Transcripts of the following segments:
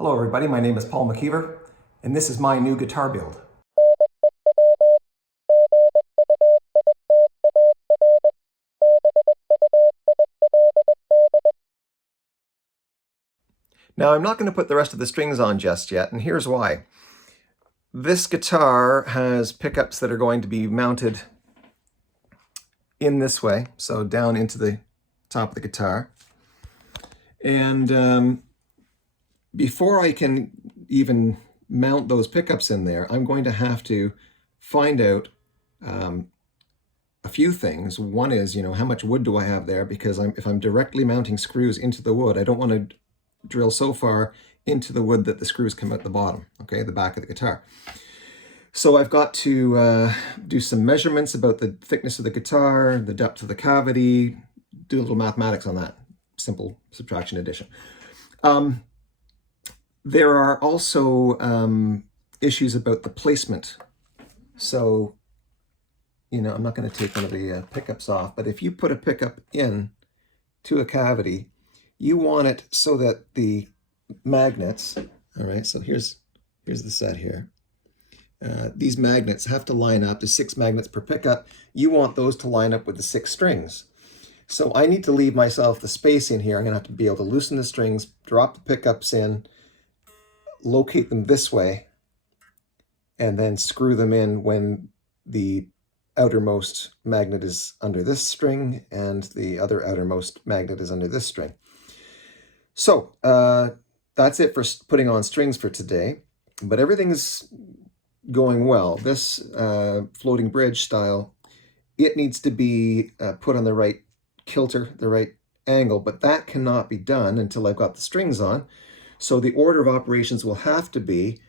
Hello everybody, my name is Paul McKeever, and this is my new guitar build. Now I'm not going to put the rest of the strings on just yet, and here's why. This guitar has pickups that are going to be mounted in this way, so down into the top of the guitar. And before I can even mount those pickups in there, I'm going to have to find out a few things. One is, how much wood do I have there? Because if I'm directly mounting screws into the wood, I don't want to drill so far into the wood that the screws come out the bottom, okay, the back of the guitar. So I've got to do some measurements about the thickness of the guitar, the depth of the cavity, do a little mathematics on that, simple subtraction addition. There are also issues about the placement. So, I'm not going to take one of the pickups off, but if you put a pickup in to a cavity, you want it so that the magnets, all right, so here's the set here. These magnets have to line up. There's 6 magnets per pickup. You want those to line up with the 6 strings. So I need to leave myself the space in here. I'm going to have to be able to loosen the strings, drop the pickups in, locate them this way, and then screw them in when the outermost magnet is under this string and the other outermost magnet is under this string. So that's it for putting on strings for today, but everything's going well. This floating bridge style, it needs to be put on the right kilter, the right angle, but that cannot be done until I've got the strings on. So the order of operations will have to be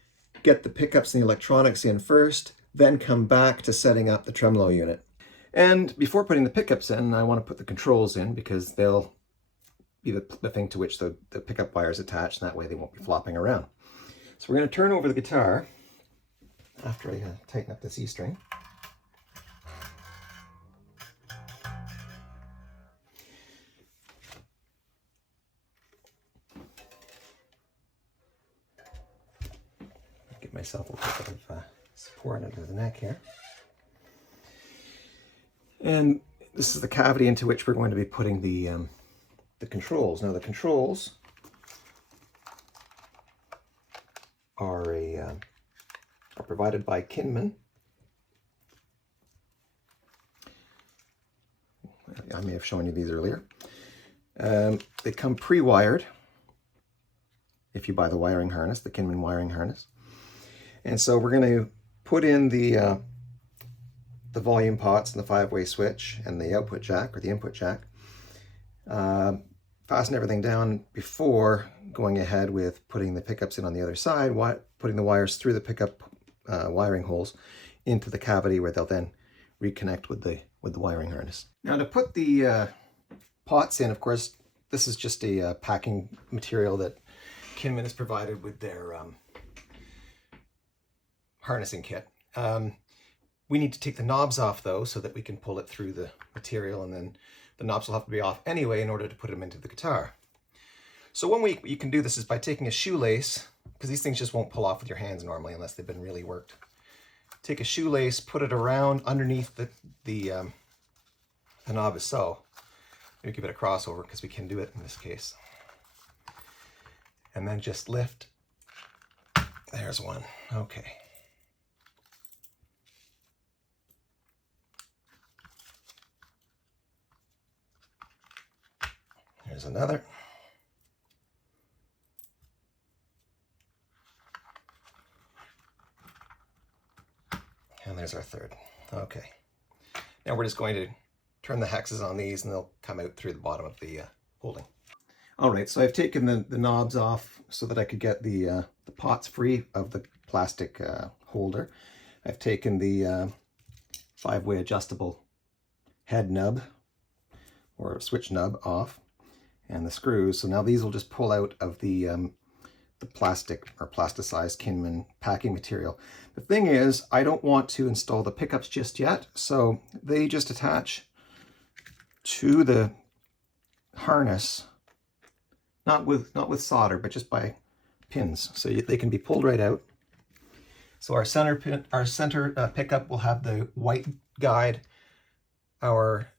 get the pickups and the electronics in first, then come back to setting up the tremolo unit. And before putting the pickups in, I want to put the controls in because they'll be the thing to which the pickup wire is attached, and that way they won't be flopping around. So we're going to turn over the guitar after I tighten up the C string. Give myself a little bit of support under the neck here. And this is the cavity into which we're going to be putting the controls. Now the controls are provided by Kinman. I may have shown you these earlier. They come pre-wired if you buy the wiring harness, the Kinman wiring harness. And so we're going to put in the volume pots and the 5-way switch and the output jack or the input jack. Fasten everything down before going ahead with putting the pickups in on the other side, putting the wires through the pickup wiring holes into the cavity where they'll then reconnect with the wiring harness. Now to put the pots in, of course, this is just a packing material that Kinman has provided with their harnessing kit. We need to take the knobs off though so that we can pull it through the material, and then the knobs will have to be off anyway in order to put them into the guitar. So one way you can do this is by taking a shoelace, because these things just won't pull off with your hands normally unless they've been really worked. Take a shoelace, put it around underneath the knob as so. Maybe give it a crossover because we can do it in this case. And then just lift. There's one. Okay. There's another. And there's our third. Okay. Now we're just going to turn the hexes on these and they'll come out through the bottom of the holding. All right, so I've taken the knobs off so that I could get the pots free of the plastic holder. I've taken the 5-way adjustable head nub or switch nub off, and the screws. So now these will just pull out of the plastic or plasticized Kinman packing material. The thing is, I don't want to install the pickups just yet, so they just attach to the harness, not with solder, but just by pins, so they can be pulled right out. So our center pickup will have the white guide, our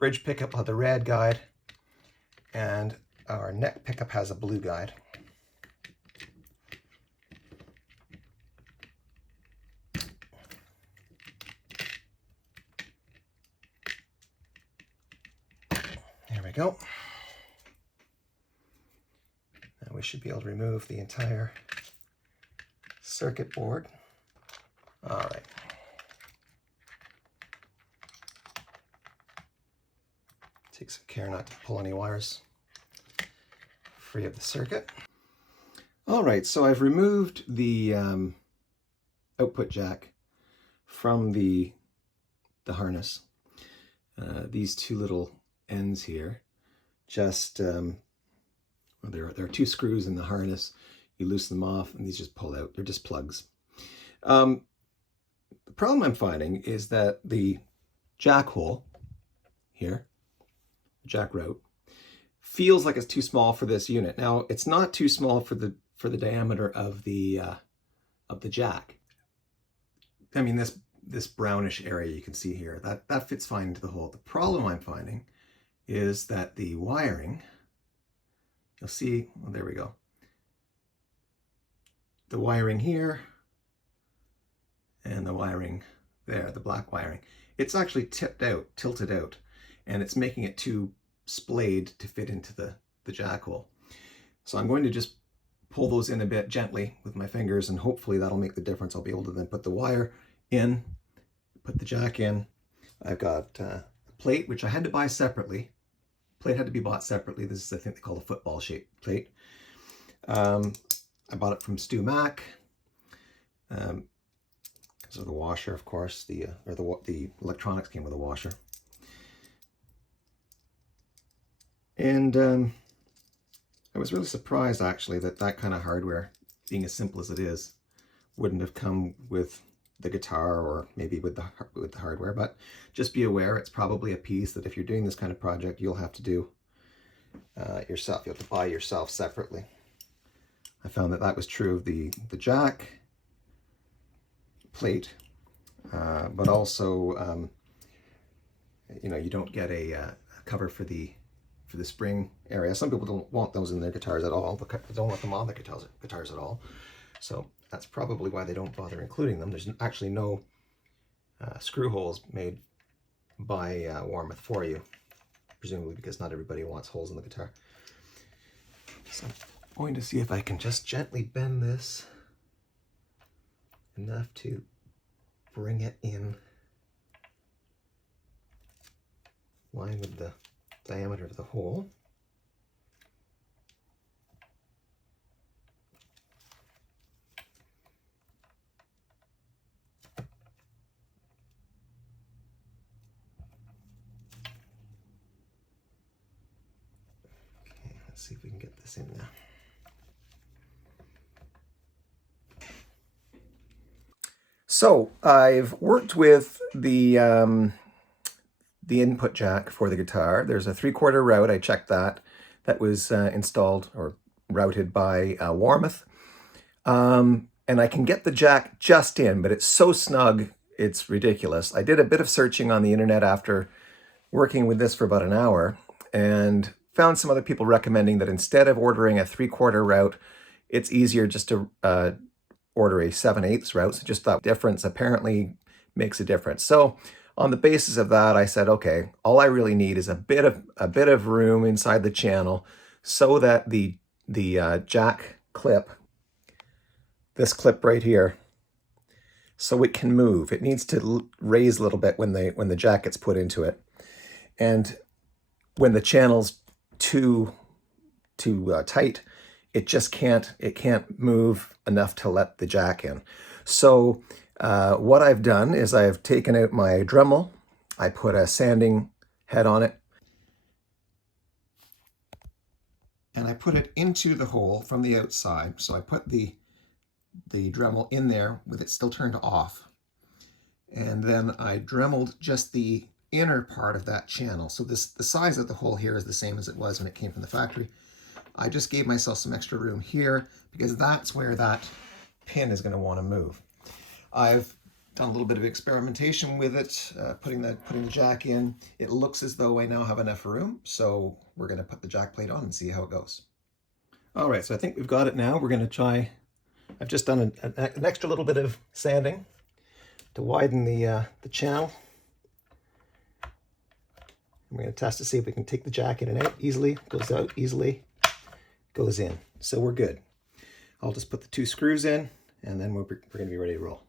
bridge pickup will have the red guide, and our neck pickup has a blue guide. There we go. And we should be able to remove the entire circuit board. All right. Take some care not to pull any wires free of the circuit. All right, so I've removed the output jack from the harness. These two little ends here, just well, there are two screws in the harness. You loosen them off, and these just pull out. They're just plugs. The problem I'm finding is that the jack hole here, jack route, feels like it's too small for this unit. Now, it's not too small for the diameter of the jack. I mean, this brownish area you can see here, that fits fine into the hole. The problem I'm finding is that the wiring, you'll see, well, there we go. The wiring here and the wiring there, the black wiring, it's actually tilted out, and it's making it too splayed to fit into the jack hole. So I'm going to just pull those in a bit gently with my fingers, and hopefully that'll make the difference. I'll be able to then put the wire in, put the jack in. I've got a plate, which I had to buy separately. Plate had to be bought separately. This is, I think they call a football shaped plate. I bought it from Stu Mac. Because of the washer, of course, the electronics came with a washer. And I was really surprised, actually, that kind of hardware, being as simple as it is, wouldn't have come with the guitar, or maybe with the hardware. But just be aware, it's probably a piece that if you're doing this kind of project, you'll have to do yourself. You'll have to buy yourself separately. I found that was true of the jack plate, but also you don't get a cover for the spring area. Some people don't want those in their guitars at all. They don't want them on the guitars at all. So that's probably why they don't bother including them. There's actually no screw holes made by Warmoth for you, presumably because not everybody wants holes in the guitar. So I'm going to see if I can just gently bend this enough to bring it in line with the diameter of the hole. Okay, let's see if we can get this in now. So I've worked with the input jack for the guitar. There's a 3/4 route. I checked that. That was installed or routed by Warmoth. And I can get the jack just in, but it's so snug, it's ridiculous. I did a bit of searching on the internet after working with this for about an hour, and found some other people recommending that instead of ordering a 3/4 route, it's easier just to order a 7/8 route. So just that difference apparently makes a difference. So on the basis of that, I said, okay, all I really need is a bit of room inside the channel so that the jack clip, this clip right here, so it can move. It needs to raise a little bit when the jack gets put into it, and when the channel's too tight, it just can't move enough to let the jack in. So what I've done is I've taken out my Dremel. I put a sanding head on it, and I put it into the hole from the outside. So I put the Dremel in there with it still turned off, and then I Dremeled just the inner part of that channel. So the size of the hole here is the same as it was when it came from the factory. I just gave myself some extra room here because that's where that pin is going to want to move. I've done a little bit of experimentation with it, putting the jack in. It looks as though I now have enough room, so we're going to put the jack plate on and see how it goes. All right, so I think we've got it now. We're going to try, I've just done an extra little bit of sanding to widen the channel. We're going to test to see if we can take the jack in and out easily. Goes out easily, goes in. So we're good. I'll just put the 2 screws in, and then we're going to be ready to roll.